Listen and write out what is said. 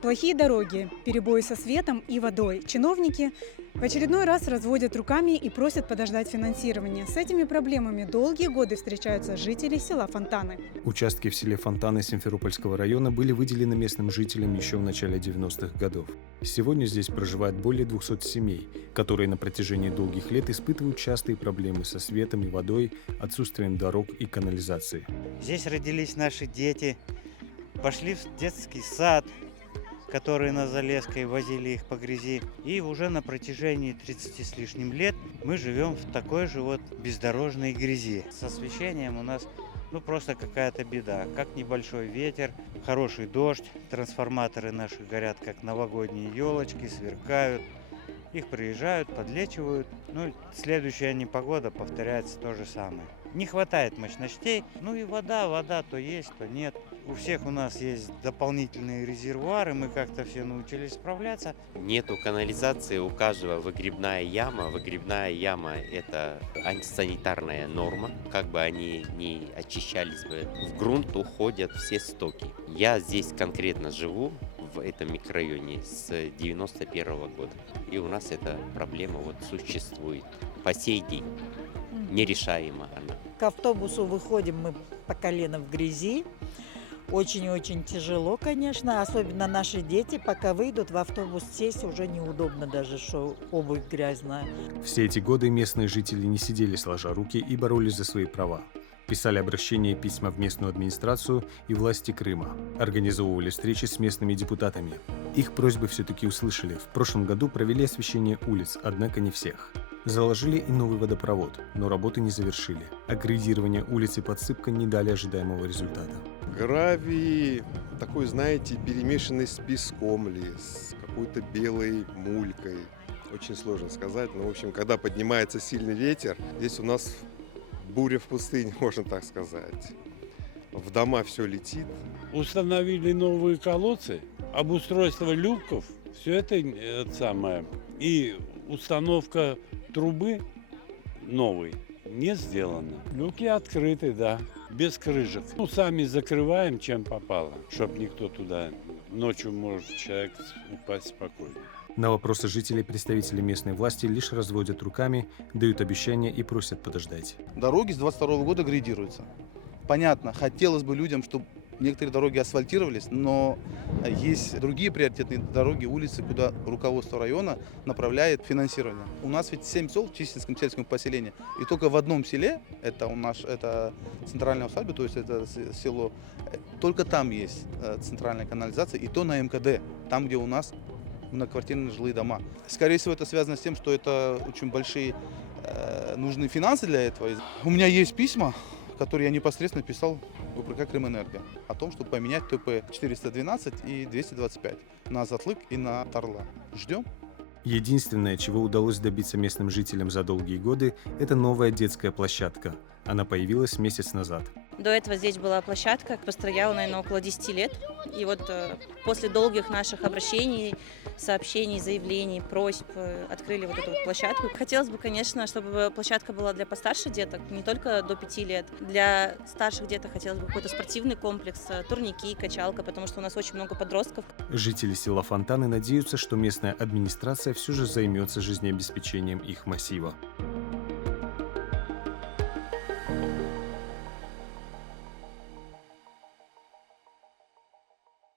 Плохие дороги, перебои со светом и водой. Чиновники в очередной раз разводят руками и просят подождать финансирования. С этими проблемами долгие годы встречаются жители села Фонтаны. Участки в селе Фонтаны Симферопольского района были выделены местным жителям еще в начале 90-х годов. Сегодня здесь проживает более 200 семей, которые на протяжении долгих лет испытывают частые проблемы со светом и водой, отсутствием дорог и канализации. Здесь родились наши дети, пошли в детский сад, которые на Залесской возили их по грязи. И уже на протяжении 30 с лишним лет мы живем в такой же вот бездорожной грязи. С освещением у нас просто какая-то беда. Как небольшой ветер, хороший дождь, трансформаторы наши горят как новогодние елочки, сверкают. Их приезжают, подлечивают. Следующая непогода повторяется то же самое. Не хватает мощностей. И вода то есть, то нет. У всех у нас есть дополнительные резервуары, мы как-то все научились справляться. Нету канализации, у каждого выгребная яма. Выгребная яма – это антисанитарная норма. Как бы они ни очищались бы, в грунт уходят все стоки. Я здесь конкретно живу, в этом микрорайоне, с 91-го года. И у нас эта проблема существует по сей день. Нерешаема она. К автобусу выходим мы по колено в грязи. Очень-очень тяжело, конечно. Особенно наши дети, пока выйдут в автобус, сесть уже неудобно даже, что обувь грязная. Все эти годы местные жители не сидели сложа руки и боролись за свои права. Писали обращения и письма в местную администрацию и власти Крыма. Организовывали встречи с местными депутатами. Их просьбы все-таки услышали. В прошлом году провели освещение улиц, однако не всех. Заложили и новый водопровод, но работы не завершили. Агрегирование улиц и подсыпка не дали ожидаемого результата. Гравий такой, знаете, перемешанный с песком ли, с какой-то белой мулькой. Очень сложно сказать, но, в общем, когда поднимается сильный ветер, здесь у нас буря в пустыне, можно так сказать. В дома все летит. Установили новые колодцы, обустройство люков, все это самое. И установка трубы новой не сделана. Люки открыты, да, без крышек. Сами закрываем, чем попало, чтобы никто туда ночью может человек упасть спокойно. На вопросы жителей представители местной власти лишь разводят руками, дают обещания и просят подождать. Дороги с 22 года грейдируются. Понятно, хотелось бы людям, чтобы некоторые дороги асфальтировались, но есть другие приоритетные дороги, улицы, куда руководство района направляет финансирование. У нас ведь 7 сел в Чистинском сельском поселении, и только в одном селе, это центральная усадьба, то есть это село, только там есть центральная канализация, и то на МКД, там, где у нас многоквартирные жилые дома. Скорее всего, это связано с тем, что это очень большие нужны финансы для этого. У меня есть письма, которые я непосредственно писал в УПК «Крымэнерго» о том, чтобы поменять ТП 412 и 225 на Затлык и на Тарла. Ждем. Единственное, чего удалось добиться местным жителям за долгие годы, это новая детская площадка. Она появилась месяц назад. До этого здесь была площадка, простояла, наверное, около 10 лет. И после долгих наших обращений, сообщений, заявлений, просьб открыли эту площадку. Хотелось бы, конечно, чтобы площадка была для постарше деток, не только до 5 лет. Для старших деток хотелось бы какой-то спортивный комплекс, турники, качалка, потому что у нас очень много подростков. Жители села Фонтаны надеются, что местная администрация все же займется жизнеобеспечением их массива.